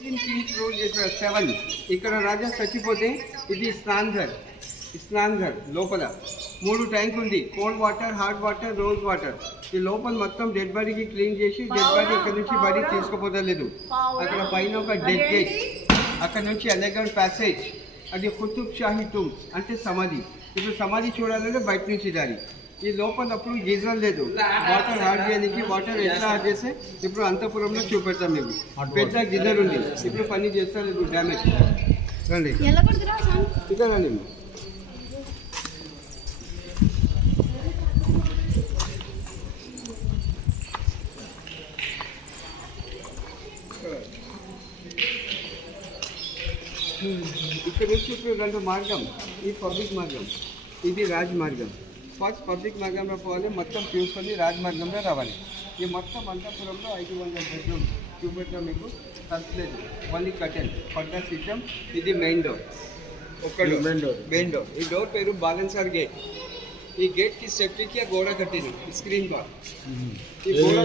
Kings rule చేసిన 7. ఇక్కడ రాజా చచ్చిపోతే ఇది స్నాన్ఘర్ లోపల 3 ట్యాంక్ ఉంది. Cold water, hot water, rose water. ఈ లోపల మొత్తం డెడ్ బాడీకి క్లీన్ చేసి డెడ్ బాడీ ఇక్కడ నుంచి బాడీ తీసుకుపోతలేదు. అక్కడ పైన ఒక డెడ్ గేట్, అక్కడ నుంచి ఎలిగెంట్ ప్యాసేజ్, అది కుతుబ్ షాహీ టుంబ్ అంటే సమాధి. ఇప్పుడు సమాధి చూడాలంటే బయట నుంచి దారి. ఈ లోపల అప్పుడు గీజర్ లేదు, వాటర్ హార్డ్ చేయడానికి. వాటర్ ఎట్లా హార్డ్ చేస్తే ఇప్పుడు అంతపురంలో చూపెడతాం మేము. పెద్ద గిజర్ ఉంది, ఇప్పుడు పని చేస్తారు. ఇప్పుడు డ్యామేజ్ రండి, ఇక్కడ రండి. ఇక్కడ నుంచి ఇప్పుడు 2 మార్గం. ఈ పబ్లిక్ మార్గం, ఇది రాజ్ మార్గం. ఫస్ట్ పబ్లిక్ మార్గంలో పోవాలి, మొత్తం చూసుకొని రాజ్ మార్గంలో రావాలి. ఈ మొత్తం అంతపురంలో 500 బెడ్రూమ్ చూపెట్టాం మీకు. తప్పలేదు, ఓన్లీ కటెన్ పడ్డా సిస్టమ్. ఇది మెయిన్ డోర్, మెయిన్ డోర్. ఈ డోర్ పేరు బాలన్సర్ గేట్. ఈ గేట్కి సేఫ్టీకి ఆ గోడ కట్టింది, స్క్రీన్ బార్. ఈ గోడ,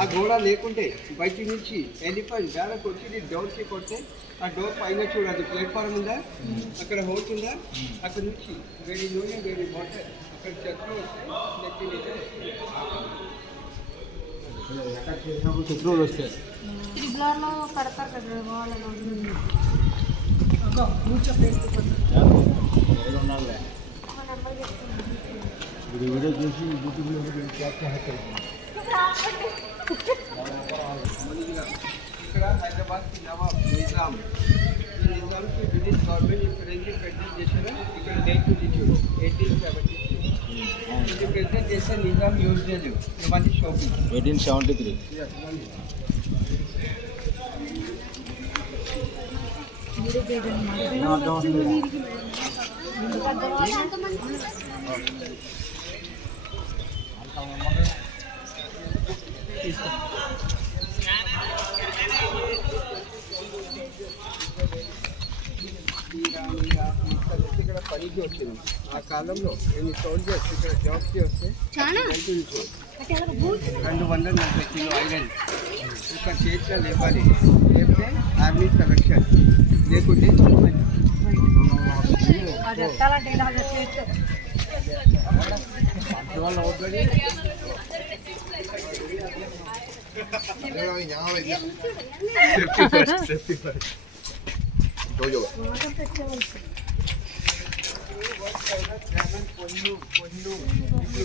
ఆ గోడ లేకుంటే బయట నుంచి వెళ్ళిపోయి డైరెక్ట్ వచ్చి డోర్కి కొడితే ఆ డోర్ పైన చూడదు. ప్లాట్ఫామ్ ఉందా, అక్కడ హోల్స్ ఉందా, అక్కడ నుంచి వేడి నూనె, వేడి వాటర్, అక్కడ చెట్లు శత్రువులు వస్తాయి. वीडियो చూసి యూట్యూబ్లో క్యాప్చర్ చేస్తారు. ఇక్కడ హైదరాబాద్ కి నవాబ్ నిజాం, ఈ నిజాంకి బ్రిటిష్ గవర్నమెంట్ ఇక్కడ నుంచి ప్రెజెంట్ చేశారు. ఇక్కడ డేట్ ఉంది చూడు, 1873. ఇది ప్రెజెంట్ చేస్తే నిజాం యూజ్ చేయలేదు. ఇవన్నీ షాపింగ్ 1873. ఇక్కడ పనికి వచ్చింది. ఆ కాలంలో ఎన్ని సోల్జర్స్ ఇక్కడ జాబ్కి వస్తే 240 కిలో ఐరన్ ఇక్కడ చేతిలో లేపాలి. లేపితే ఆర్మీ సెలక్షన్, లేకుంటే ఇప్పుడు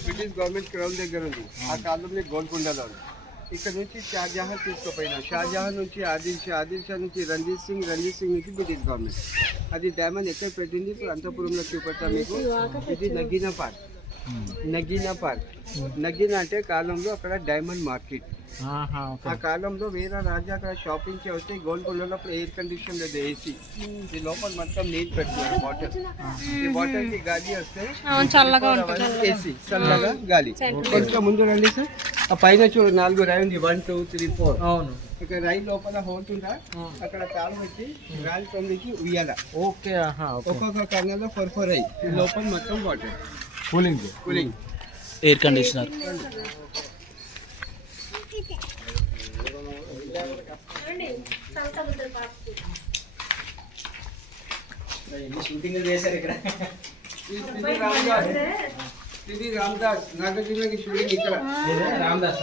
బ్రిటిష్ గవర్నమెంట్ క్రౌన్ దగ్గర ఉంది. ఆ కాలంలో గోల్కొండలో ఇక్కడ నుంచి షాజహాన్ తీసుకుపోయినా. షాజహాన్ నుంచి ఆదిల్ షా నుంచి రంజిత్ సింగ్ నుంచి బ్రిటిష్ గవర్నమెంట్. అది డైమండ్ ఎక్కడ పెట్టింది ఇప్పుడు అంతపురంలో చూపెడతాం మీకు. ఇది నగీనా పార్క్. నగీనా అంటే కాలంలో అక్కడ డైమండ్ మార్కెట్. ఆ కాలంలో వేరే రాజా అక్కడ షాపింగ్ కి వస్తే గోల్కొండలో అప్పుడు ఎయిర్ కండిషన్ లేదు, ఏసీ. ఈ లోపల మొత్తం నీళ్ళు పెట్టుకున్నారు వాటర్. ఈ వాటర్ కి గాలి వస్తే ఏసీ చల్లగా గాలి. కొంచెం ముందు రండి సార్, ఆ పైన చూడు 4 రాయి ఉంది, 1 2 3 4. అవును, ఇక్కడ రైలు లోపల హోల్స్ ఉందా, అక్కడ తాళం వచ్చి గాలి తొమ్మిదికి ఉయ్యాల. ఓకే, ఒక్కొక్క కర్నలో 4 అయ్యి ఈ లోపల మొత్తం water cooling air conditioner. Shooting చేశారు ఇక్కడ. श्री रामदास नागार्जुन की शूटिंग ఇక్కడ రామదాస్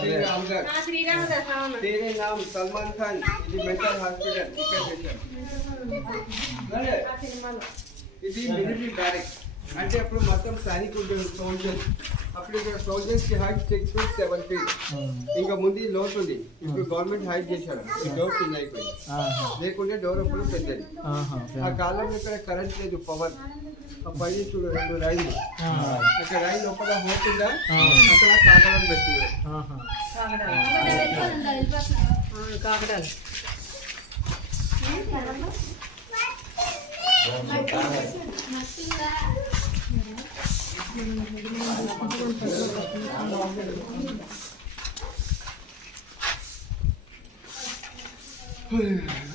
तेरे नाम सलमान खान ఇది మెంటల్ హాస్పిటల్ ఇక్కడ చేశారు. ఇది మిలిటరీ బ్యారెక్ అంటే అప్పుడు మొత్తం సైనికులు సోల్జర్స్. అప్పుడు ఇక్కడ సోల్జర్స్ కి హైట్ 6 feet 7 feet. ఇంకా ముందు లోతు ఉంది. ఇప్పుడు గవర్నమెంట్ హైట్ చేశారు. ఈ డోర్ చిన్న అయిపోయింది, లేకుంటే డోర్ అప్పుడు పెద్దది. ఆ కాలంలో ఇక్కడ కరెంట్ లేదు, పవర్. పైన చూడు 2 రైలు, ఇక్కడ రైలు లోపల పోతుందా, అక్కడ కాగడాలు పెట్టున్నారు.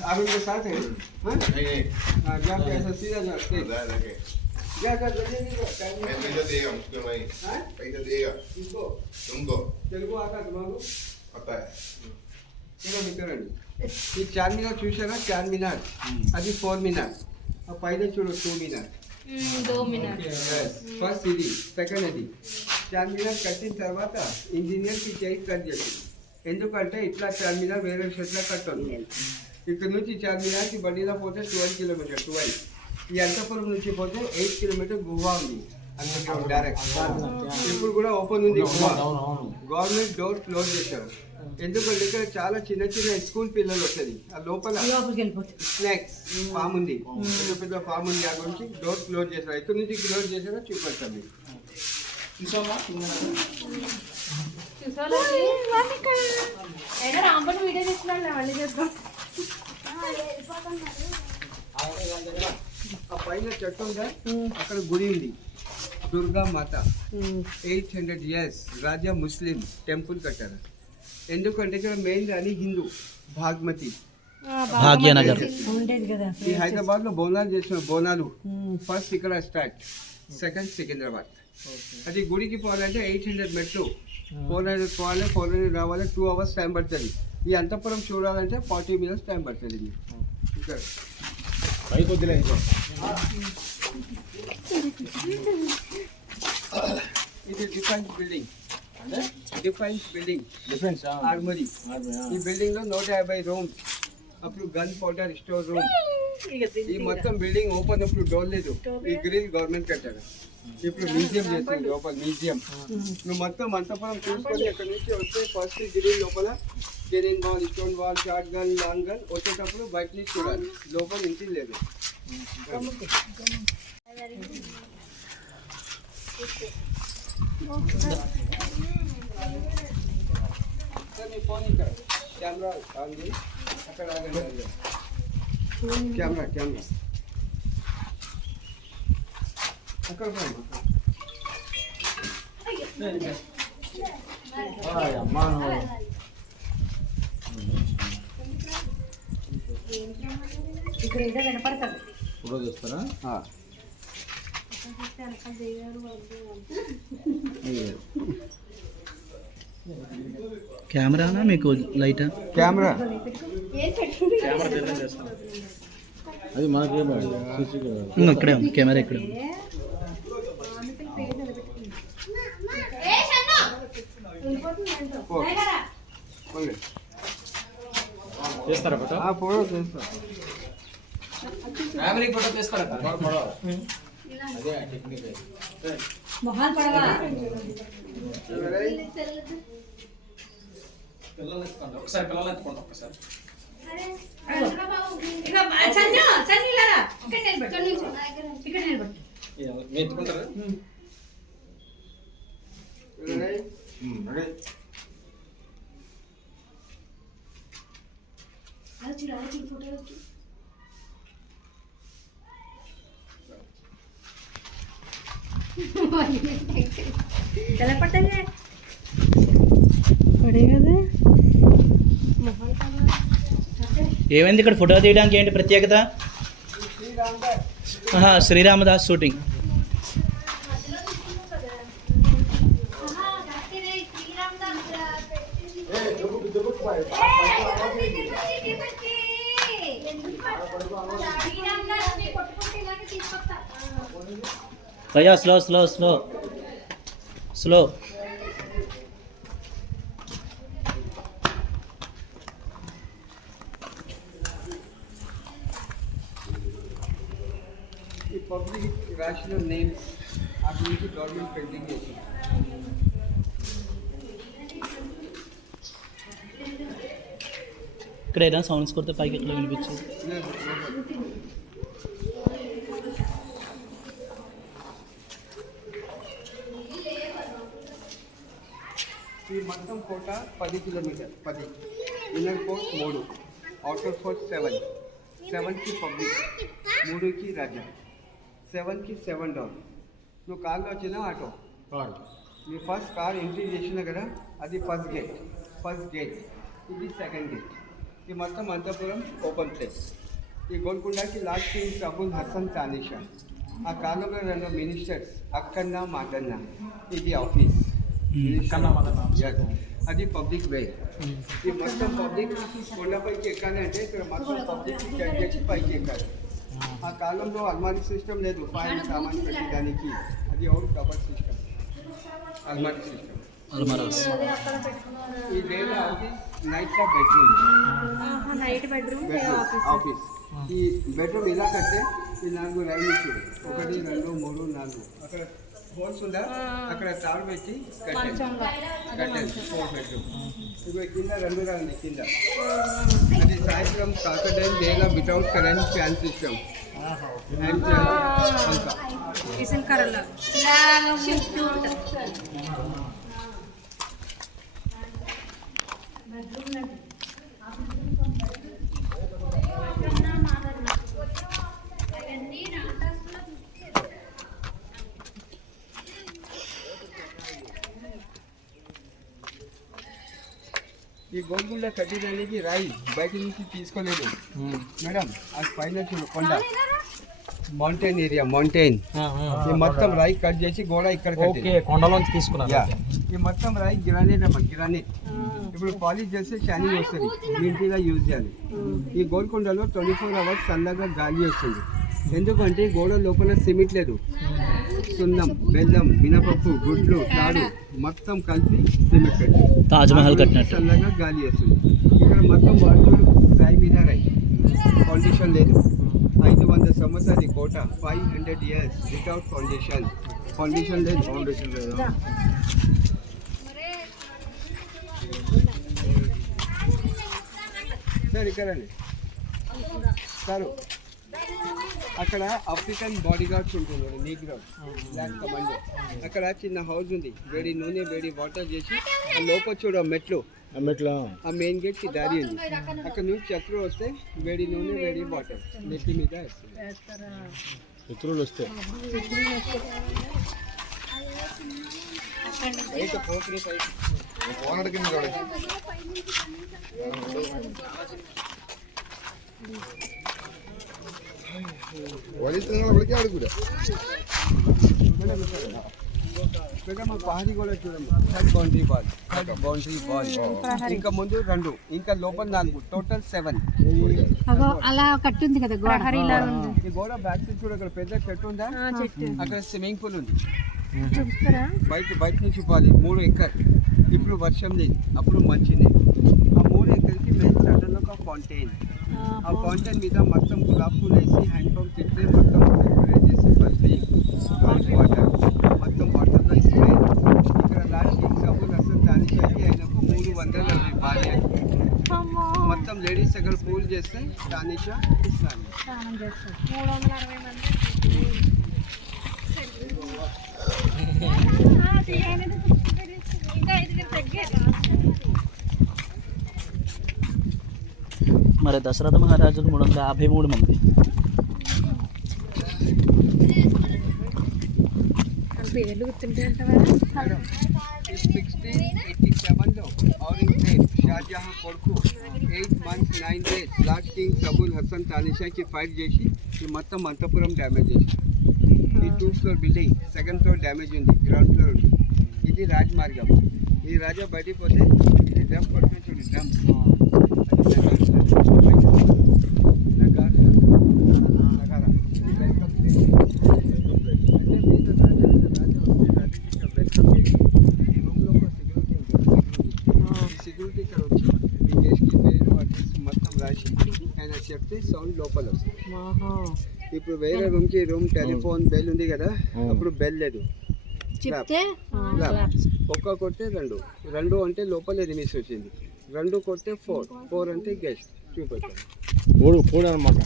आप इनके साथ हैं? जाके ऐसा सीधा जाते क्या कर रहे हैं? पैसा देगा मुझको नहीं, पैसा देगा किसको? तुमको। तेरे को आता तुम्हारा पता है। चलो निकल ఈ చార్మినార్ చూసారా, చార్మినార్ అది 4 మినార్. ఆ పైన చూడు 2 మినార్. 2 మినిట్. ఫస్ట్ ఇది, సెకండ్ అది. చార్మినార్ కట్టిన తర్వాత ఇంజనీర్కి చేయి కట్ చేసి, ఎందుకంటే ఇట్లా చార్మినార్ వేరే షెట్లో కట్టాలి. ఇక్కడ నుంచి చార్మినార్కి బండిలో పోతే 12 కిలోమీటర్. 12 ఈ అంతపురం నుంచి పోతే 8 కిలోమీటర్ గుహా ఉంది అండర్గ్రౌండ్ డైరెక్ట్. ఇప్పుడు కూడా ఓపెన్ ఉంది గుహా. గవర్నమెంట్ డోర్ క్లోజ్ చేశారు, ఎందుకంటే ఇక్కడ చాలా చిన్న చిన్న స్కూల్ పిల్లలు వస్తుంది. ఆ లోపల స్నాక్స్ ఫామ్ ఉంది, పెద్ద పెద్ద ఫామ్ ఉంది. ఆ గురించి డోర్ క్లోజ్ చేశారు. ఇక్కడ నుంచి క్లోజ్ చేశారో చూపెడతాం మీకు. అయినా రాంపని వీడియో తీసుకున్నాను మళ్ళీ చేద్దాం. ఆ పైన చెట్టు ఉందా, అక్కడ గుడి ఉంది, దుర్గా మాత. 800 years రాజా ముస్లిం టెంపుల్ కట్టారు. ఎందుకంటే ఇక్కడ మెయిన్ రాని హిందూ భాగ్మతి. భాగ్యనగర్. ఈ హైదరాబాద్ లో బోనాలు చేసిన బోనాలు ఫస్ట్ ఇక్కడ స్టార్ట్, సెకండ్ సికింద్రాబాద్. అది గుడికి పోవాలంటే 800 మెట్లు, 400 పోవాలి, 400 రావాలి, 2 hours టైం పడుతుంది. ఈ అంతపురం చూడాలంటే 40 minutes టైం పడుతుంది మీకు. ఇక్కడ ఇది డిఫెన్స్ బిల్డింగ్, డిఫెన్స్ ఆర్మరీ. ఈ బిల్డింగ్ లో 150 రూమ్స్, అప్పుడు గన్ పౌడర్ స్టోర్ రూమ్. ఈ మొత్తం బిల్డింగ్ ఓపెన్ అప్పుడు డోర్ లేదు. ఈ గ్రిల్ గవర్నమెంట్ కట్టారు. ఇప్పుడు మ్యూజియం చేస్తుంది లోపల, మ్యూజియం. నువ్వు మొత్తం అంతపురం చూసుకొని అక్కడ నుంచి వస్తే ఫస్ట్ గ్రిల్ లోపల కెరీన్ ball, stone ball, short gun, long gun. వచ్చేటప్పుడు బయట నుంచి చూడాలి, లోపల ఇంటి లేదు. సార్ మీ ఫోన్ ఇక్కడ కెమెరా ఆన్ చేయి, అక్కడ ఆగండి. కెమెరా అక్కడ ఫోన్. ఇక్కడ ఏదో వినపడుతుంది. ఫోటో చేస్తారా? కెమెరానా మీకు లైటా? కెమెరా అది మనకి ఇక్కడే ఉంది కెమెరా, ఇక్కడ ఉంది. చేస్తారా ఫోటో? ఫోటో చేస్తా. ఫ్యామిలీ ఫోటో తీసుకోరా? అదే టెక్నిక్. మొహాలు పడవా? పిల్లలు ఎత్తుకోండి ఒకసారి, పిల్లలు ఎత్తుకోండి ఒక్కసారి. మీరు ఎత్తుకుంటారా? తెల్లపట్టలే పడే కదా. ఏమైంది ఇక్కడ ఫోటో తీయడానికి? ఏంటి ప్రత్యేకత? శ్రీరామదాస్ షూటింగ్. భయ్యా స్లో స్లో స్లో స్లో. ఈ పబ్లిక్ రేషనల్ నేమ్స్ అటు నుంచి గవర్నమెంట్ పెయింటింగ్ చేసింది. ఇక్కడ ఏదైనా సౌండ్స్ కొడితే పైకి ఎట్లా వినిపించింది? ఈ మొత్తం కోట 10 kilometre. 10 inner court 3, outer court 7. 7కి పబ్లిక్, 3కి రాజా. 7కి 7 డోర్. నువ్వు కార్లో వచ్చినా ఆటో, నీ ఫస్ట్ కార్ ఎంట్రీ చేసినా కదా, అది ఫస్ట్ గేట్. ఇది సెకండ్ గేట్. ఈ మొత్తం అంతపురం ఓపెన్ ప్లేస్. ఈ గోల్కొండకి లాస్ట్ కింగ్ అబుల్ హసన్ తానిషా. ఆ కార్లో 2 మినిస్టర్స్, అక్కన్న మాదన్న. ఇది ఆఫీస్. అది పబ్లిక్ వే. ఈ మొత్తం పబ్లిక్ కొండపైకి ఎక్కాలి అంటే ఇక్కడ మొత్తం పబ్లిక్ కట్ చేసి పైకి ఎక్కాలి. ఆ కాలంలో అల్మారీ సిస్టమ్ లేదు, ఫైల్ సామాన్ పెట్టడానికి. అది అవుట్ డబల్ సిస్టమ్ అల్మారీ సిస్టమ్. ఈ డేలో ఆఫీస్, నైట్లో బెడ్రూమ్. Night bedroom office. ఈ బెడ్రూమ్ ఇలా కట్టే ఈ 4 లైన్లు చూడు, 1 2 3 4. అక్కడ హోల్స్ ఉందా, అక్కడ తాడు పెట్టి కట్టేది 4 బెడ్రూమ్. ఇప్పుడు కింద 2 రాండి కింద. అది సాయంత్రం కాకటైల్ డేలా వితౌట్ కరెంట్ ఫ్యాన్ సిస్టమ్. ఈ గోల్గుండ కట్టడానికి రాయి బయట నుంచి తీసుకోలేదు మేడం. అది పైన చూడు కొండ, మౌంటైన్ ఏరియా, మౌంటైన్. ఈ మొత్తం రాయి కట్ చేసి గోడ ఇక్కడ కొండలోంచి తీసుకున్నారు. ఈ మొత్తం రాయి గ్రానైట్ అమ్మ, గ్రానైట్. ఇప్పుడు పాలిష్ చేస్తే షైనింగ్ వస్తుంది, ఇంటిగా యూజ్ చేయాలి. ఈ గోల్కొండలో 24 అవర్స్ చల్లగా గాలి వస్తుంది. ఎందుకంటే గోడ లోపల సిమెంట్ లేదు, సున్నం, బెల్లం, మినపప్పు, గుడ్లు, తాడు మొత్తం కలిపి సిమెంట్ కట్టి తాజ్మహల్ కట్టినట్టు చల్లగా గాలి వస్తుంది. ఇక్కడ మొత్తం వాటర్ రాయి మీద రాయి, ఫౌండేషన్ లేదు. 500 సంవత్సరాల కోట, 500 years వితౌట్ ఫౌండేషన్. ఫౌండేషన్ లేదు, ఫౌండేషన్ లేదు. సార్ ఇక్కడండి సారు, అక్కడ ఆఫ్రికన్ బాడీ గార్డ్స్ ఉంటుంది, నీగ్రో బ్లాక్ కమాండో. అక్కడ చిన్న హౌస్ ఉంది, వేడి నూనె వేడి వాటర్ చేసి లోపల చూడ మెట్లు, ఆ మెయిన్ గేట్ కి దారి ఉంది. అక్కడ నుంచి శత్రువు వస్తే వేడి నూనె వేడి వాటర్ నెత్తి మీద శత్రువులు వస్తే పహారీ కూడా చూడండి. Boundary ball, boundary ball. ఇంకా ముందు 2, ఇంకా లోపల 4, టోటల్ 7. అలా కట్టుంది కదా గోడ. ఈ గోడ బ్యాక్ సైడ్ చూడ, అక్కడ పెద్ద చెట్టు ఉందా, అక్కడ స్విమ్మింగ్ పూల్ ఉంది. బయట నుంచి చూపాలి. 3 ఎకర్. ఇప్పుడు వర్షం లేదు, అప్పుడు మంచిది. ఆ 3 ఎకర్కి మెయిన్ సెంటర్లో ఒక ఫౌంటైన్. ఆ ఫౌంటైన్ మీద మొత్తం గులాబ్ పూలు వేసి హ్యాండ్ పంప్ తిట్టి మొత్తం డెకరేట్ చేసి పల్లి వాటర్ మొత్తం వాటర్లో ఇస్తాయి. ఇక్కడ లాస్ట్ సబ్బులు అసలు తానిషాకి ఆయనకు 300 భార్య. మొత్తం లేడీస్ దగ్గర పూలు చేస్తే తానిషా ఇస్తాను. మరి దశరథ మహారాజులు 353 మంది. పేర్లు గుర్తుంటే 1687లో ఔరంగజేబ్ షాజహాన్ కొడుకు 8 months 9 days last king Abul Hasan తానిషాకి ఫైట్ చేసి ఈ మొత్తం అంతపురం డ్యామేజ్ చేసి ఈ 2 floor building 2nd floor damage ఉంది, గ్రౌండ్ ఫ్లోర్ ఉంది. ఇది రాజమార్గం. ఈ రాజా బయటికి పోతే ఇది డ్రమ్ పడుతుంది చూడండి, డ్రమ్. సెక్యూరిటీ ఇక్కడ వచ్చి ఈ కేసుకి పేరు అడ్రస్ మొత్తం రాసి ఆయన చెప్తే సౌండ్ లోపల వస్తుంది. ఇప్పుడు వేరే రూమ్ టెలిఫోన్ బెల్ ఉంది కదా, అప్పుడు బెల్ లేదు. ఒక్క కొట్టే 2 అంటే లోపల ఎనిమిస్ వచ్చింది, 2 కొట్టే 4 అంటే గెస్ట్ చూపెట్టారు. 4 అనమాట.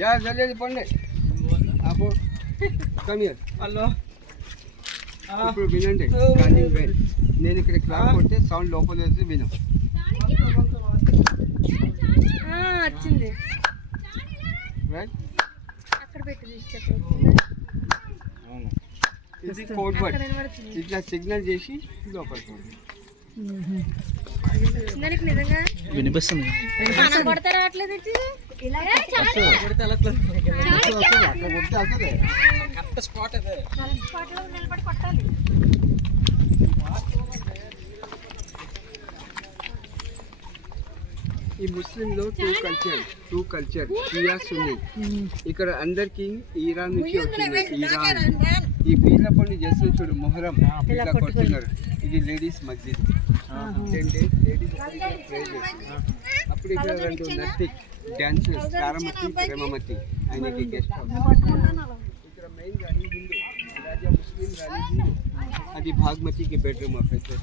యా జల్దీ పండి ఆపు కమ్ హియర్ హలో ఇప్పుడు వినండి కాలింగ్ బెల్. నేను ఇక్కడ క్లాప్ కొడితే సౌండ్ లోపల వేసి విను. వచ్చింది రైట్, అక్కడ పెట్టి ఇది కోడ్ వర్డ్. ఇట్లా సిగ్నల్ చేసి లోపలికి నీకు నిజంగా వినిపిస్తుంది. మనం కొడతా రావట్లేదు ఇటు. ఇలా అక్కడ కొడితే వస్తుంది. కరెక్ట్ స్పాట్ అదే. కరెంట్ స్పాట్ లో నిలబడి కొట్టాలి. ఈ ముస్లింలో టూ కల్చర్ షియా సున్నీ. ఇక్కడ అందర్ కింగ్ ఇరాన్ నుంచి వచ్చింది. ఇరాన్ ఈ పీర్ల పండుగ చేస్తున్న చూడు మొహరం ఇట్లా కొడుతున్నారు. ఇది లేడీస్ మస్జిద్. 10 days లేడీస్ అప్పుడు ఇక్కడ 2 నర్తిక్ డాన్సర్స్ తారమతి ప్రేమమతి ఆయనకి గెస్ట్ హౌస్. ఇక్కడ మెయిన్ రాణి హిందూ రాజా ముస్లిం రాణి హిందూ. అది భాగ్మతికి బెడ్రూమ్ ఆఫీసర్.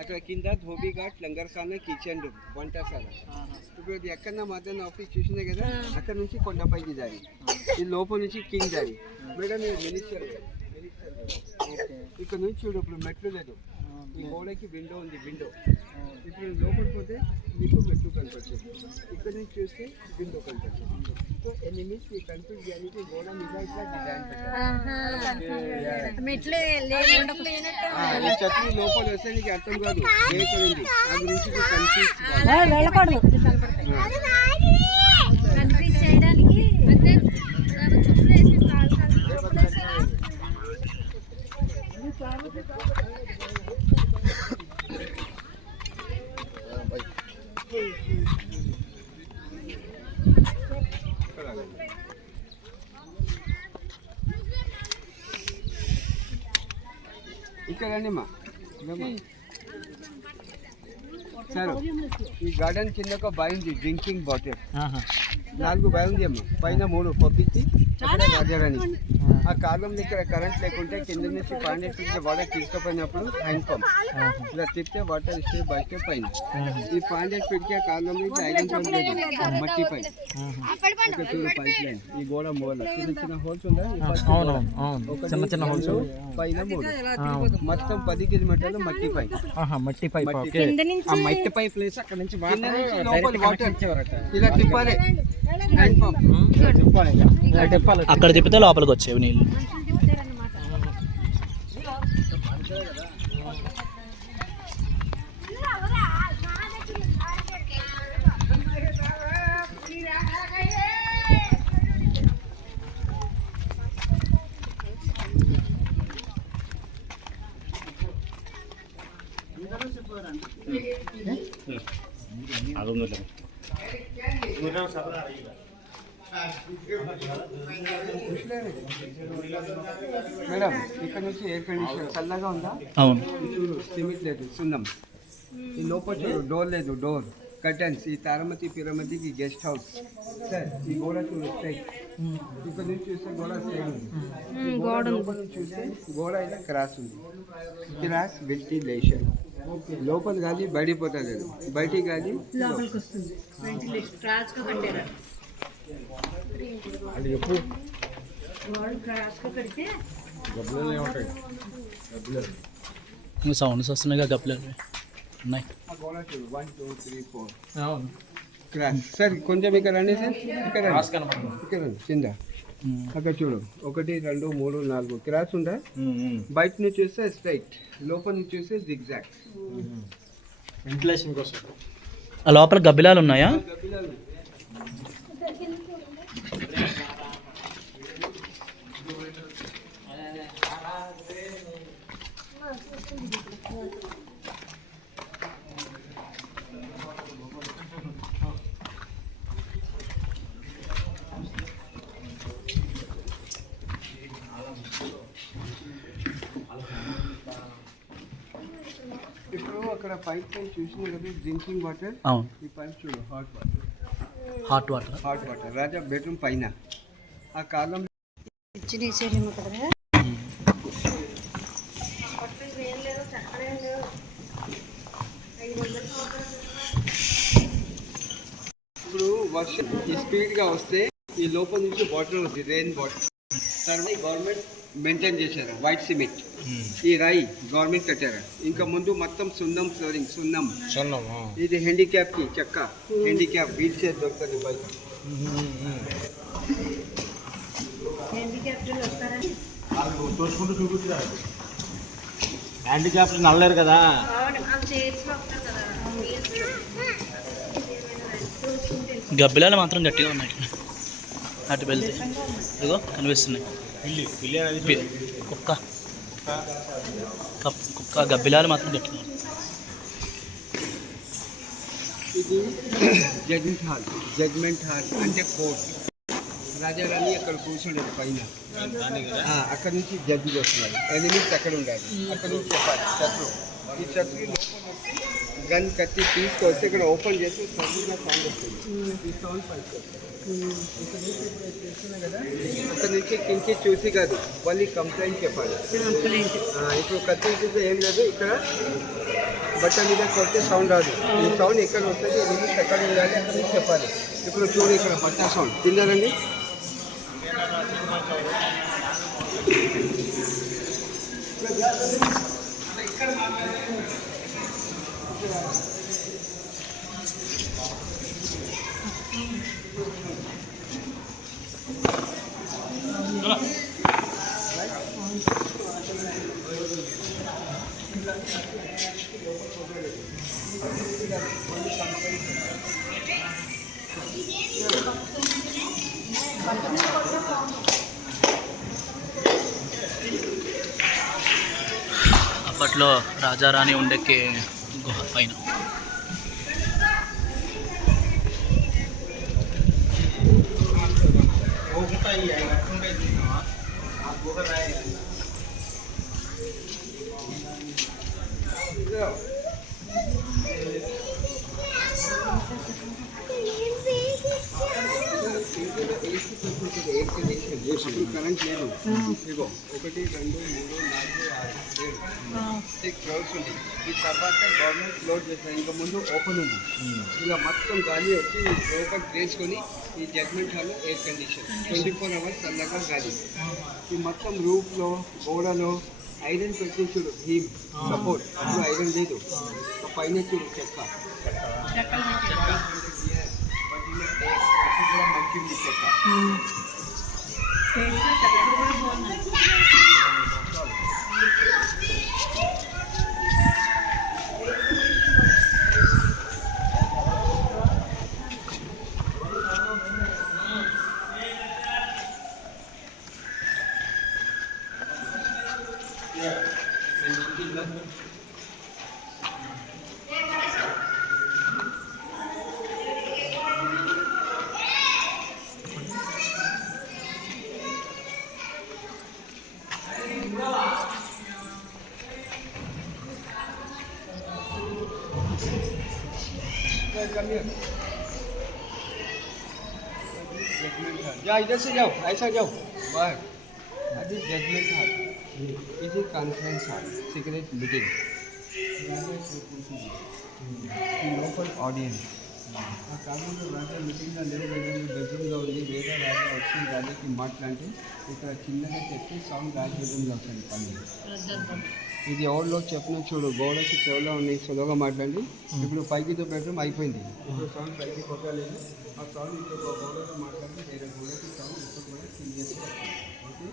అక్కడ కింద ధోబీ ఘాట్ లంగర్ఖానా కిచెన్ రూమ్ వంటశాల. ఇప్పుడు ఇది ఎక్కడ మదన్ ఆఫీస్ చూసినా కదా, అక్కడ నుంచి కొండపైకి జారి ఈ లోపల నుంచి కింగ్ జారి. మేడం ఇది మినిస్టర్. ఇక్కడ నుంచి చూడు ఇప్పుడు మెట్లు లేదు, ఈ గోడకి విండో ఉంది. విండో ఇప్పుడు లోపలికి పోతే మీకు మెట్లు కనపడుతుంది. ఇక్కడ నుంచి చూస్తే విండో కనపడుతుంది. సో ఎనిమిస్ ఈ కన్ఫ్యూజ్ చేయడానికి గోడ మీద ఇట్లా డిజైన్ పెట్టారు. మెట్లే ఈ చట్నీ లోపల వస్తే నీకు అర్థం కాదు ఎక్కడ ఉంది ఆ గురించి కన్ఫ్యూజ్ వెళ్ళకూడదు. కన్ఫ్యూజ్ చేయడానికి ఇక్కడ రండి మా సార్. ఈ గార్డెన్ కింద ఒక బాయ్ ఉంది, డ్రింకింగ్ బాటిల్. 4 బాయ్ ఉంది అమ్మ, పైన 3 పంపించి రాజారాణి. ఆ కాలంలో ఇక్కడ కరెంట్ లేకుంటే కింద నుంచి 500 feet వాటర్ తీసుకుపోయినప్పుడు హ్యాండ్ పంప్ ఇలా తిప్పితే వాటర్ ఇస్తే బయట పైన. ఈ 500 feet కి ఆ కాలంలో ఇది 500 లేదు, మట్టి పైన. ఇక్కడ చూడు పైప్ లైన్, ఈ గోడ మూల చిన్న చిన్న హోల్స్ ఉందా, చిన్న చిన్న హోల్స్ పైన 3 మొత్తం 10 కిలోమీటర్లు మట్టి పైన. మట్టి పైప్. మట్టి పైప్ ప్లేస్ అక్కడ నుంచి వాటర్ ఇలా తిప్పాలి హ్యాండ్ పంప్. అక్కడ తిప్పితే లోపలికి వచ్చేవి నీళ్ళు. మేడం ఇక్కడ నుంచి ఎయిర్ కండిషనర్ చల్లగా ఉందా? అవును. చూడు సిమెంట్ లేదు, సున్నం. ఈ లోపల చూడు డోర్ లేదు, డోర్ కర్టన్స్. ఈ తారమతి పిరమతికి గెస్ట్ హౌస్ సార్. ఈ గోడ చూడు స్ట్రైట్, ఇక్కడ నుంచి చూస్తే గోడ స్ట్రైట్ ఉంది. గోడ లోపల నుంచి చూస్తే గోడ అయితే క్రాస్ ఉంది. Cross ventilation. లోపల గాలి బయటిపోతుంది, బయటి గాలి లోపలికి వస్తుంది. సౌండ్స్ వస్తున్నాయి గప్లే ఉన్నాయి. సార్ కొంచెం ఇక్కడ రండి సార్. ఇక్కడ ఇక్కడ కింద అక్కడ చూడు 1 2 3 4 క్రాస్ ఉందా? బయట నుంచి చూస్తే స్ట్రైట్, లోపల నుంచి చూస్తే జిగ్జాగ్. వెంటిలేషన్ కోసం. ఆ లోపల గబ్బిలాలు ఉన్నాయా? ఇప్పుడు అక్కడ పైప్ పైన చూసిన కదా డ్రింకింగ్ వాటర్. అవును. ఈ పైప్ చూడు హాట్ వాటర్. రాజా బెడ్రూమ్ పైన. ఆ కాలం ఇప్పుడు వర్షం స్పీడ్గా వస్తే ఈ లోపల నుంచి వాటర్ ఉంది, రెయిన్ వాటర్. తర్వాత గవర్నమెంట్ మెయింటైన్ చేశారు వైట్ సిమెంట్. ఈ రాయి గవర్నమెంట్ కట్టారు. ఇంకా ముందు మొత్తం సున్నం ఫ్లోరింగ్, సున్నం. ఇది హ్యాండిక్యాప్ కి చెక్క, హ్యాండిక్యాప్ వీల్ చైర్ దొరుకుతుంది బయట. హ్యాండిక్యాప్లు నల్లలేరు కదా. గబ్బిలాలు మాత్రం గట్టిగా ఉన్నాయి. అటు వెళ్తే ఇదిగో కనిపిస్తున్నాయి. కుక్క కుక్క గబ్బిలాలు మాత్రం గట్టిగా ఉన్నాయి. ఇది జడ్మెంట్ హాల్ అంటే కోర్ట్. రాజారాణి అక్కడ కూర్చుండేది పైన. అక్కడ నుంచి జడ్జి వస్తున్నారు. ఎనిమిది అక్కడ ఉండాలి. అక్కడ నుంచి చెప్పాలి శత్రువు. ఈ శత్రువు లోపల వచ్చి గన్ కత్తి తీసుకొచ్చి ఇక్కడ ఓపెన్ చేసి సర్వీగా సౌండ్ వస్తుంది. ఈ సౌండ్ పైకి ఇక్కడ నుంచి చేస్తున్నాయి కదా. అక్కడ నుంచి కించి చూసి కాదు, మళ్ళీ కంప్లైంట్ చెప్పాలి. ఇప్పుడు కత్తి చూస్తే ఏం లేదు, ఇక్కడ బట్ట మీద కొడితే సౌండ్ రాదు. ఈ సౌండ్ ఎక్కడ వస్తుంది, ఎనిమిది ఎక్కడ ఉండాలి అక్కడ నుంచి చెప్పాలి. ఇప్పుడు చూడు ఇక్కడ బట్ట సౌండ్ తిన్నారండి. అప్పట్లో రాజారాణి ఉండేకే గుహ పైన. కరెంట్ లేదు. ఇగో 1 2 3 4 5 6 ఫ్లోర్స్ ఉంది. ఈ తర్వాత గవర్నమెంట్ క్లోజ్ చేస్తారు. ఇంకా ముందు ఓపెన్ ఉంది. ఇలా మొత్తం గాలి వచ్చి ఓపెన్ చేసుకొని ఈ judgement hall air condition 24 hours చల్లగా గాలి. ఈ మొత్తం రూఫ్లో గోడలో ఐరన్ పెట్టి చూడు, భీమ్ సపోర్ట్. అప్పుడు ఐరన్ లేదు, పైన చూడు చెక్క. మంచి ఉంది చెక్క. जा इधर से जाओ, ऐसा जाओ बाहर. అది జడ్మెంట్ హాల్. ఇది కాన్ఫరెన్స్ హాల్, సీక్రెట్ మీటింగ్. ఈ లోపల ఆడియన్స్. ఆ కాలంలో రాజా మీటింగ్లో లేవు, బెడ్రూమ్లో ఉంది. వేరే రాజా వచ్చి రాజాకి మాట్లాడి ఇక్కడ చిన్నగా చెప్పి సౌండ్ రాజ బెడ్రూమ్లో వస్తుంది పని. ఇది ఎవరిలో చెప్పిన చూడు, గోడకి చెవులో ఉన్నాయి, సులువుగా మాట్లాడి. ఇప్పుడు పైకి బెడ్రూమ్ అయిపోయింది. ఇప్పుడు సౌండ్ పైకి కొట్టలేదు. ఆ సౌండ్ ఇంకొక గోడతో మాట్లాడి వేరే గోడకి సౌండ్ ఇప్పుడు కూడా క్లియర్గా. ఓకే,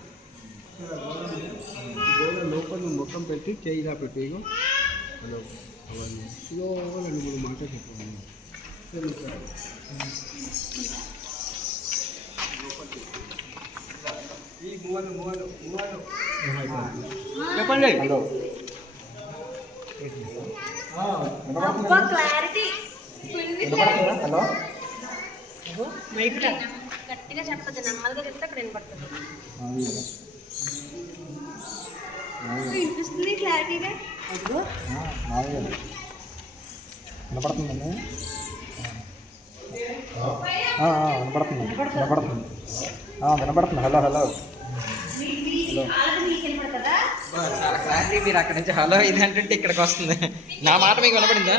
గోడ లోపల ముఖం పెట్టి చేయిగా పెట్టి ఇగో హలో అవన్నీ ఇగో 2-3 మాటలు చెప్పాను. ఈ మూవలు చెప్పండి. హలో హలో గట్టిగా చెప్పదు, నెమ్మదిగా చెప్తే అక్కడ వినపడుతుంది. వినిపిస్తుంది క్లారిటీగా. వినపడుతుందండి, వినపడుతుంది. హలో హలో చాలా క్లారిటీ. మీరు అక్కడ నుంచి హలో ఇది అంటే ఇక్కడికి వస్తుంది. నా మాట మీకు వినపడిందా?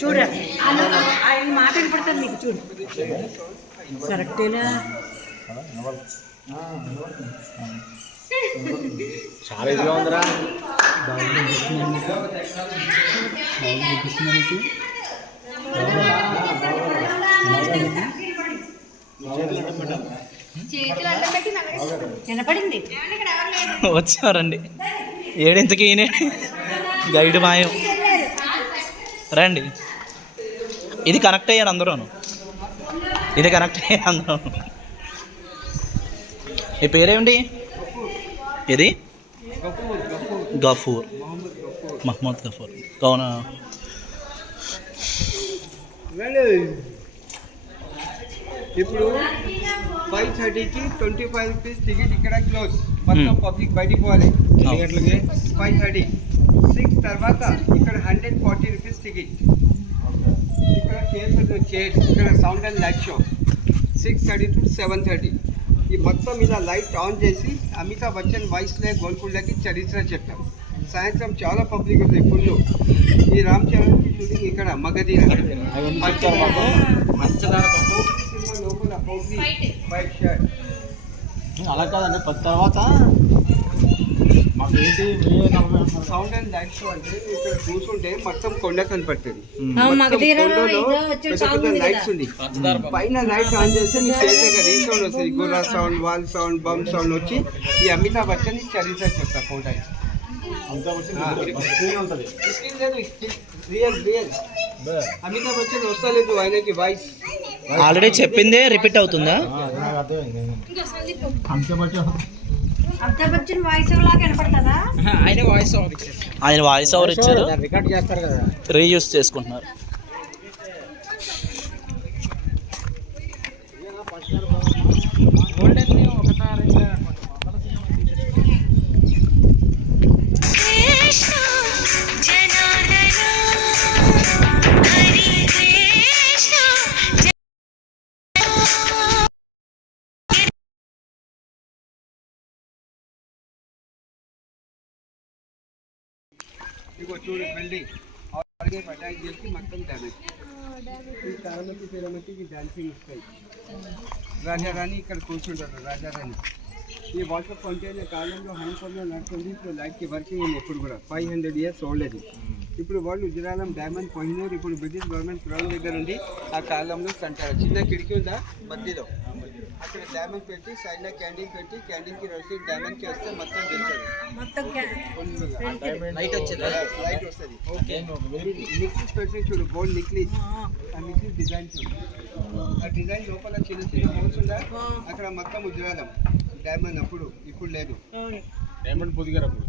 చూడు ఆయన మాట వినపడుతుంది నీకు చూడు కరెక్టేనా చాలా ఇదిగా ఉందిరా. చేతులు అడ్డం పెట్టి వినపడింది వచ్చారండి ఏడింతకి ఈయనే గైడ్ మాయం రండి. ఇది కనెక్ట్ అయ్యారు అందరూ, ఇది కనెక్ట్ అయ్యారు అందరూ. ఈ పేరేమిటి? ఇది గఫూర్, మహమ్మద్ గఫూర్. అవునా? ఇప్పుడు 5:30కి 25 రూపీస్ టికెట్ ఇక్కడ క్లోజ్, మొత్తం పబ్లిక్ బయటికి పోవాలి. ఎన్ని గంటలకి? 5:30. 6 తర్వాత ఇక్కడ 140 రూపీస్ టికెట్. ఇక్కడ చైర్స్ ఇక్కడ sound and light show 6:30 to 7:30. ఈ మొత్తం మీద లైట్ ఆన్ చేసి అమితాబ్ బచ్చన్ వాయిస్లే గోల్కొండకి చరిత్ర చెప్తాం. సాయంత్రం చాలా పబ్లిక్ ఉంది ఫుల్. ఈ రామ్ చరణ్కి షూటింగ్ ఇక్కడ మగధీర మంచదార పప్పు. సినిమా లోపల వైట్ షర్ట్. అలా కాదండి 10 తర్వాత మాకు ఏంటి సౌండ్ అండ్ లైట్ షో అంటే ఇక్కడ కూర్చుంటే మొత్తం కొండ కనపడుతుంది. మగధీరలో లైట్స్ ఉంది, పైన లైట్ ఆన్ చేస్తే మీ స్టేజ్ దగ్గర రీసౌండ్ వస్తుంది. గుర్రా సౌండ్, వాల్ సౌండ్, బమ్ సౌండ్ వచ్చి ఈ అమితాబ్ బచ్చన్ చరిత్ర చెప్తా ఫోటో ఉంటుంది. రియల్ అమితాబ్ బచ్చన్ వస్తలేదు ఆయనకి వాయిస్. ఆల్రెడీ చెప్పిందే రిపీట్ అవుతుందా? అమితాబ్ బచ్చన్ వాయిస్ లాగా వినపడుతుందా? ఆయన వాయిస్ ఓవర్ ఇచ్చారు. ఆయన వాయిస్ ఓవర్ ఇచ్చారు, రికార్డ్ చేస్తారు కదా. రీయూస్ చేసుకుంటున్నారు. ఇగో చూడు బిల్డింగ్ ఆల్రెడీ అటాక్ చేసి మొత్తం డ్యామేజ్. ఈ తారమతి పేరమతికి డాన్సింగ్ ఇస్తాయి. రాజారాణి ఇక్కడ కూర్చుంటారు. రాజారాణి ఈ వాటర్ ఫౌంటైన్ కాలంలో హ్యాండ్పంలో నడుస్తుంది. ఇప్పుడు లైట్కి వర్కింగ్ ఉంది. ఎప్పుడు కూడా 500 years ఓల్డ్ అది. ఇప్పుడు వాళ్ళు ఉజరాలం డైమండ్ కోహినూర్ ఇప్పుడు బ్రిటిష్ గవర్నమెంట్ గ్రౌండ్ దగ్గర ఉంది. ఆ కాలంలో సంటారు. చిన్న కిటికీ ఉందా మధ్యలో, అక్కడ డైమండ్ పెట్టి సైడ్లో క్యాండిల్ పెట్టి క్యాండిల్కి రోజు డైమండ్ చేస్తే మొత్తం వెళ్తుంది. లైట్ వచ్చిందా? లైట్ వస్తుంది. నెక్లెస్ పెట్టి చూడు, గోల్డ్ నెక్లెస్. ఆ నెక్లెస్ డిజైన్ చూడు. ఆ డిజైన్ లోపల చిన్న చిన్న హోల్స్ ఉందా, అక్కడ మొత్తం ఉజరాలం డైమండ్. అప్పుడు ఇప్పుడు లేదు. డైమండ్ పొదిగారు అప్పుడు.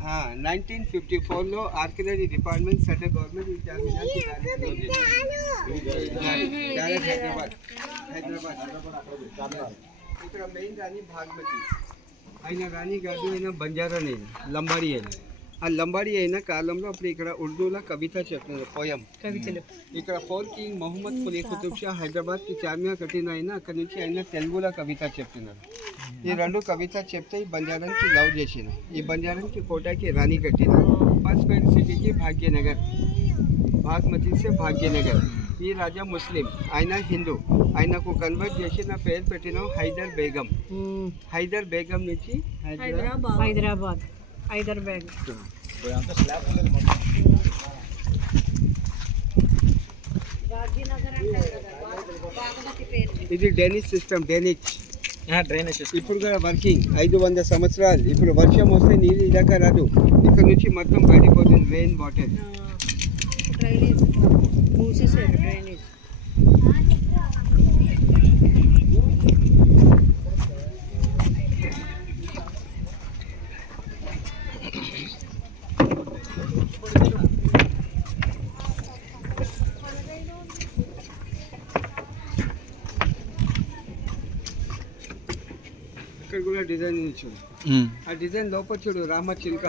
1954లో archaeology department central government Hyderabad. ఇక్కడ మెయిన్ రాణి భాగమతి. ఆయన రాణి కాదు, అయినా బంజారా నేను లంబాడి అయినా. ఆ లంబాడి అయిన కాలంలో అప్పుడు ఇక్కడ ఉర్దూలో కవిత చెప్తున్నారు, పోయం కవితలు. ఇక్కడ 4 కింగ్ మొహమ్మద్ కులీ కుతుబ్ షా హైదరాబాద్కి చార్మియా కట్టిన ఆయన అక్కడి నుంచి ఆయన తెలుగులో కవిత చెప్తున్నారు. ఈ 2 కవిత చెప్తే ఈ బంజారానికి లవ్ చేసిన. ఈ బంజారానికి కోటాకి రాణి కట్టిన. ఫస్ట్ పేరు సిటీకి భాగ్యనగర్, బాగ్మతి సే భాగ్యనగర్. ఈ రాజా ముస్లిం, ఆయన హిందూ. ఆయనకు కన్వర్ట్ చేసి నా పేరు పెట్టిన హైదర్ బేగం. హైదర్ బేగం నుంచి హైదరాబాద్ ఇది డెనిష్ సిస్టమ్. డెనిష్ డ్రైనేజ్ ఇప్పుడు కూడా వర్కింగ్ 500 సంవత్సరాలు. ఇప్పుడు వర్షం వస్తే నీళ్ళు ఇలాక రాదు, ఇక్కడ నుంచి మొత్తం బయటపోతుంది రెయిన్ వాటర్. డ్రైనేజ్ మూసేసారు. డ్రైనేజ్ ఇక్కడ కూడా డిజైన్ చూడు. ఆ డిజైన్ లోపల చూడు, రామ చిల్క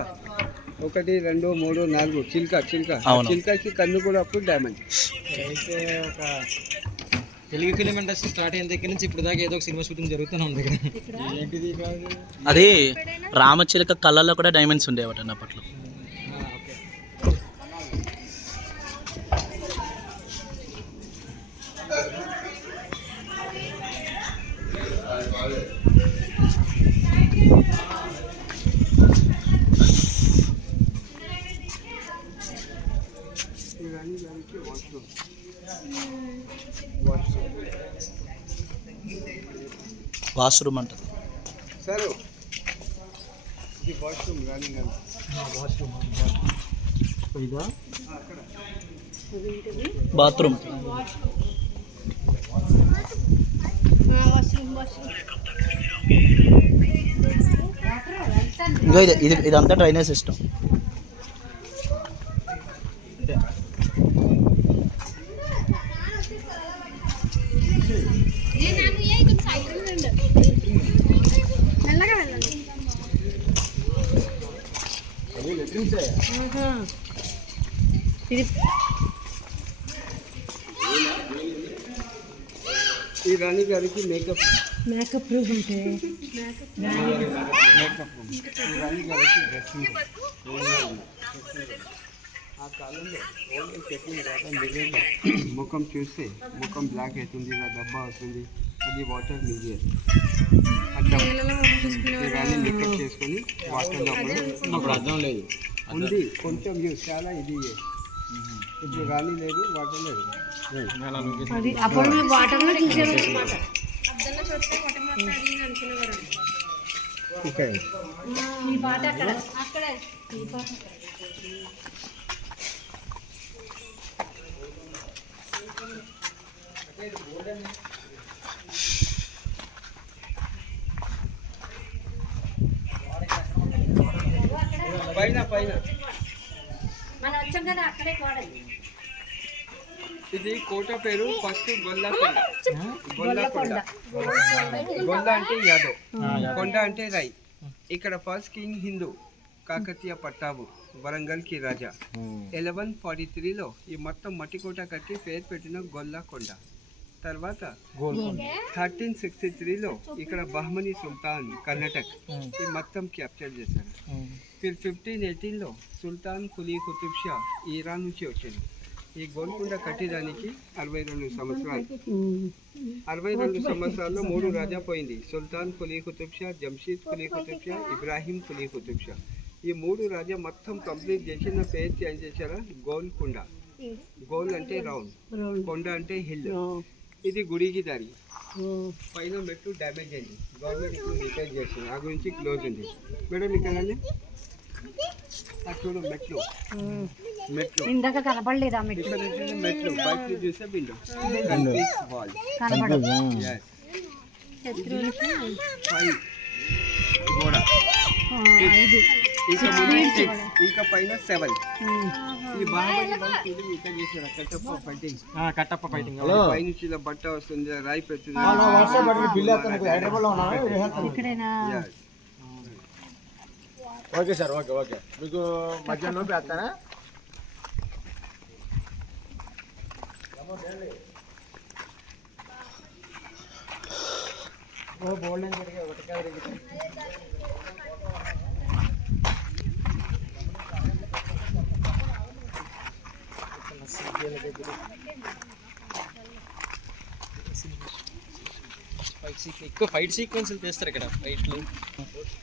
1 2 3 4 చిల్క. చిల్కకి కన్ను కూడా అప్పుడు diamond. Telugu film industry start అయిన దగ్గర నుంచి ఇప్పుడు దాకా ఏదో ఒక సినిమా షూటింగ్ జరుగుతూనే ఉంది ఇక్కడ. ఏంటిది అది రామచిలక కళ్ళల్లో కూడా డైమండ్స్ ఉండేవట అప్పట్లో. ఈ రాణి గారికి వాష్రూమ్ వాష్రూమ్ అంటారు. సార్ ఇది వాష్రూమ్ రాణి గారు. బాత్రూమ్. ఇంకా ఇదంతా డ్రైనేజ్ సిస్టమ్. మెల్లగా వెళ్ళండి. ఇది ఈ రాణి గారికి మేకప్ మేకప్ రూమ్ ఉంటే మేకప్ రూమ్. ఈ రాణి గారికి డ్రెస్సింగ్ ఆ కాలంలో ఓన్లీ చెప్పిన తర్వాత మిగిలిన ముఖం చూస్తే ముఖం బ్లాక్ అవుతుంది, ఇలా దెబ్బ అవుతుంది, అది వాటర్ మిగిలేదు. అర్థం ఈ రాణి మేకప్ చేసుకొని వాటర్లో అప్పుడు అర్థం లేదు. ఉంది కొంచెం యూస్ చాలా ఇది ఇప్పుడు రాణి లేదు, వాటర్ లేదు. అది అప్పుడు మేము వాటర్లో చూసాము అనమాట. అద్దంలో చూస్తే మొట్టమొదటి అడిగింది అనుకునేవారు. ఇక్కడ ఈ పాట అక్కడ అక్కడే ఈ పాట పైన పైన మనం వచ్చాం కదా అక్కడే వాడండి. ఇది కోట పేరు ఫస్ట్ గొల్లకొండ. గొల్లకొండ గొల్ల అంటే యాదవ్, కొండ అంటే రై. ఇక్కడ ఫస్ట్ కింగ్ హిందూ కాకతీయ పట్టాబు వరంగల్ కి రాజా 1143లో ఈ మొత్తం మట్టికోట కట్టి పేరు పెట్టిన గొల్లకొండ. తర్వాత 1363లో ఇక్కడ బహమనీ సుల్తాన్ కర్ణాటక్ ఈ మొత్తం క్యాప్చర్ చేశారు. 1518లో సుల్తాన్ కులీ కుతుబ్ షా ఇరాన్ నుంచి వచ్చింది. ఈ గోల్కొండ కట్టడానికి 62 సంవత్సరాలు. 62 సంవత్సరాల్లో 3 రాజా పోయింది. సుల్తాన్ కులీ కుతుబ్ షా, జంషీద్ కులీ కుతుబ్ షా, ఇబ్రాహీం కులీ కుతుబ్ షా. ఈ 3 రాజా మొత్తం కంప్లీట్ చేసిన పేరు చేంజ్ చేశారా గోల్కొండ. గోల్ అంటే రౌండ్, కొండ అంటే హిల్. ఇది గుడికి దారి. పైన మెట్లు డ్యామేజ్ అయింది, గవర్నమెంట్ ఇప్పుడు రిపేర్ చేస్తుంది, ఆ గురించి క్లోజ్ ఉంది. మేడం ఇక్కడ చూడు మెట్లు మెట్లు ఇందాక కనపడలేదా మీకు? ఇక్కడ నుంచి మెట్లు బయట చూసే విండో వాల్ కనపడదు. గోడ ఇంకా పైన 7. ఈ బాహుబలి ఇక్కడ చేశారు కట్టప్ప ఫైటింగ్. కట్టప్ప ఫైటింగ్. పైనుంచి ఇలా బట్ట వస్తుంది, రాయి పెడుతుంది. ఇక్కడేనా? Okay sir, okay okay. మీకు మధ్యాహ్నం వేస్తానా? ఎక్కువ ఫైట్ సీక్వెన్స్లు చేస్తారు ఇక్కడ ఫైట్లు.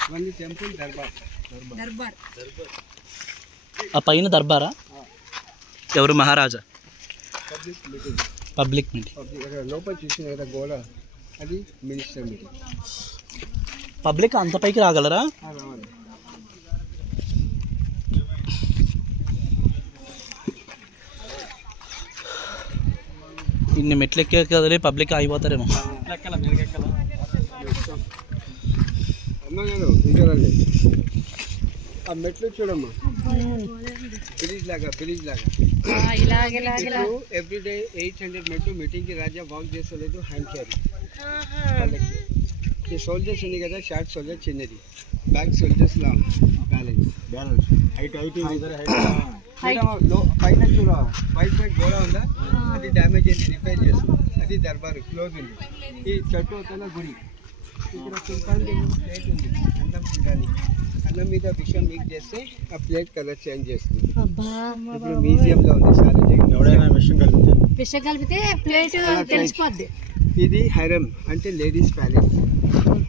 ఇవన్నీ టెంపుల్ దర్బార్. ఆ పైన దర్బారా? ఎవరు? మహారాజా. Public meeting. Public meeting. ఇక్కడ లోపల చూసిన కదా గోడ, అది మినిస్టర్ మీటింగ్. పబ్లిక్ అంత పైకి రాగలరా? రావాలి. ఇన్ని మెట్లు ఎక్కే కదలే పబ్లిక్ ఆగిపోతారేమో. ఎక్కాల మీరు ఎక్కాల. అమ్మ గారు ఇంకోరండి, ఆ మెట్లు చూడమ్మా, బ్రిడ్జ్ లాగా ఇలాగే ఎవ్రీడే 800 మెట్లు మీటింగ్కి రాజా వాక్ చేస్తలేదు, హ్యాండ్ క్యారీ. ఈ సోల్జర్స్ ఉంది కదా, షార్ట్ సోల్జర్ చిన్నది, బ్యాక్ సోల్జర్స్ లా బ్యాలెన్స్. హైట్ మేడం పైన చూడ వైట్ వైట్ గోడ ఉందా అది డ్యామేజ్ అయింది, రిపేర్ చేస్తుంది. అది దర్బారు క్లోజ్ ఉంది. ఈ చెట్టు అవుతున్న గుడి. ఇక్కడ సుల్తాన్ ప్లేట్ ఉంది అన్నం తినడానికి. అన్నం మీద విషయం మిక్స్ చేస్తే ఆ ప్లేట్ కలర్ చేంజ్ చేస్తుంది. ఇప్పుడు మ్యూజియంలో ఉంది చాలా విషయం కలిపితే ప్లేట్ తెలిసిపోద్ది. ఇది హైరమ్ అంటే లేడీస్ ప్యాలెస్.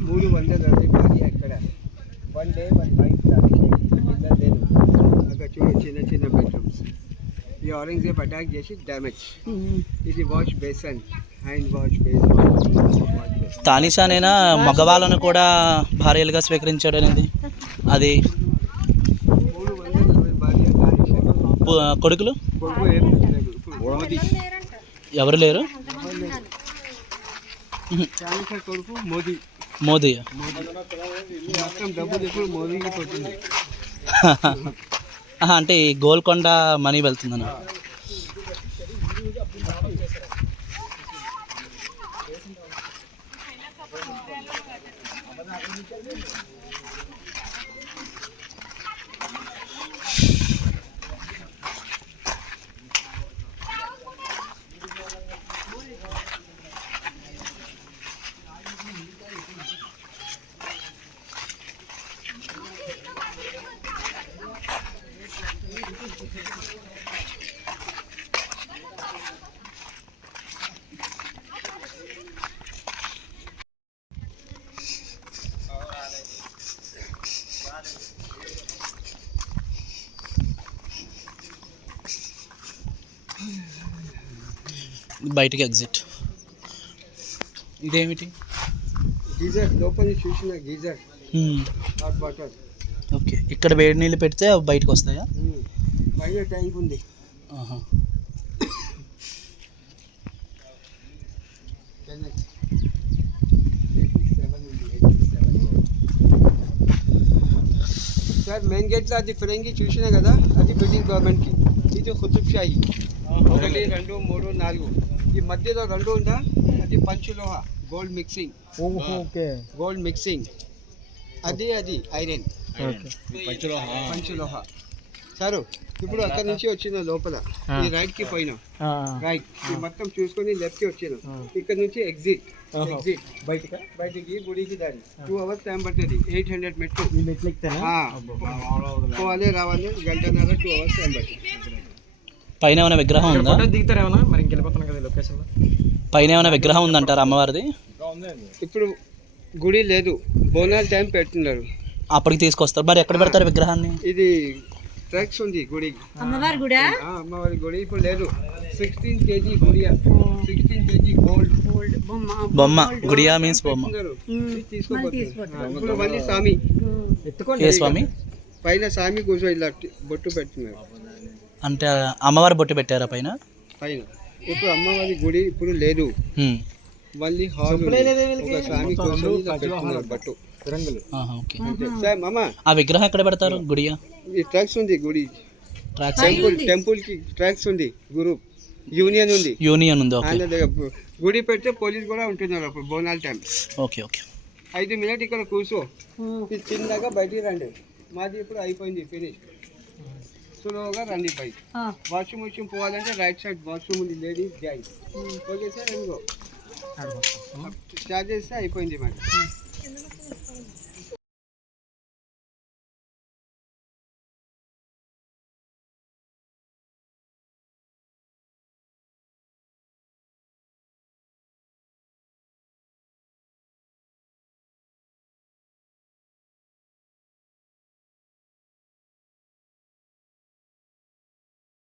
360 భారీ అక్కడ 1 day 1 night పిల్లలు లేదు. అక్కడ చూడు చిన్న చిన్న బెడ్రూమ్స్. ఈ ఔరంగజేబ్ అటాక్ చేసి డ్యామేజ్. ఇది wash basin, hand wash basin. తానిషానేనా మగవాళ్ళను కూడా భార్యలుగా స్వీకరించాడు అనేది అది 340 భారీ కొడుకులు కొడుకు ఏం లేదు. ఇప్పుడు మోదీ ఎవరు లేరు. చాలీసా కొడుకు మోదీ. మోదీ మొత్తం డబ్బులు ఇప్పుడు మోదీకి పోతుంది. అంటే ఈ గోల్కొండ మనీ వెళ్తుందన్న. బయటికి ఎగ్జిట్. ఇదేమిటి? గీజర్ లోపల చూసిన గీజర్ హాట్ వాటర్. ఓకే, ఇక్కడ వేడి నీళ్ళు పెడితే అవి బయటకు వస్తాయా? పైన ట్యాంక్ ఉంది. ఆహా. సార్ మెయిన్ గేట్లో అది ఫిరంగి చూసినా కదా, అది బిల్డింగ్ గవర్నమెంట్కి. ఇది కుతుబ్ షాహీ 1 2 3 4. ఈ మధ్యలో 2 ఉందా, అది పంచులోహ గోల్డ్ మిక్సింగ్. గోల్డ్ మిక్సింగ్ అది ఐరన్ పంచులోహ. సారు ఇప్పుడు అక్కడ నుంచి వచ్చిన లోపల ఈ రైట్ కి పోయినా, రైట్ మొత్తం చూసుకొని లెఫ్ట్ కి వచ్చిన. ఇక్కడ నుంచి ఎగ్జిట్ బయటికి గుడికి దారి 2 hours టైం పడుతుంది. 800 మెట్లు పోవాలి రావాలి, గంటన్నర 2 hours టైం పడుతుంది. పైన ఏమైనా విగ్రహం ఉందా? దిగుతారేమన్నా మరి ఇంకెళ్ళిపోతున్నాం కదా లొకేషన్లో. పైన ఏమైనా విగ్రహం ఉందంటారు అమ్మవారిది? ఇప్పుడు గుడి లేదు, బోనాల టైం పెడుతున్నారు. అప్పటికి తీసుకొస్తారు. మరి ఎక్కడ పెడతారు విగ్రహాన్ని? ఇది ట్రక్స్ ఉంది గుడికి. అమ్మవారి గుడా? అమ్మవారి గుడి ఇప్పుడు లేదు. 16 kg గుడియా, 16 kg గోల్డ్ బొమ్మ. గుడియా మీన్స్ బొమ్మ. తీసుకోపోతున్నారు. ఇప్పుడు మళ్ళీ స్వామి ఏ స్వామి? పైన స్వామి కూర్చో ఇలా బొట్టు పెడుతున్నారు. అంటే అమ్మవారి బొట్టు పెట్టారా పైన? పైన ఇప్పుడు అమ్మవారి గుడి ఇప్పుడు లేదు, మళ్ళీ హాల్ ఒక స్వామి కూర్చొని ఇలా పెడుతున్నారు బొట్టు. ఓకే. సార్ మామ ఆ విగ్రహం ఎక్కడ పెడతారు? గుడియా? ఈ ట్రక్స్ ఉంది గుడి. ట్రాక్స్ టెంపుల్ కి ట్రక్స్ ఉంది. గ్రూప్ యూనియన్ ఉంది. ఉంది. ఓకే. ఆయన దగ్గర గుడి పెడితే పోలీస్ కూడా ఉంటున్నారు అప్పుడు బోనాల టైం. ఓకే. 5 minutes ఇక్కడ కూర్చో, ఇది చిన్నగా బయటికి రండి. మాది ఇప్పుడు అయిపోయింది, ఫినిష్. స్లోగా రండి బయట. వాష్రూమ్ పోవాలంటే రైట్ సైడ్ వాష్రూమ్ ఉంది, లేడీస్ జాయిన్. ఓకే సార్, ఇంకో స్టార్ట్ చేస్తే అయిపోయింది మరి.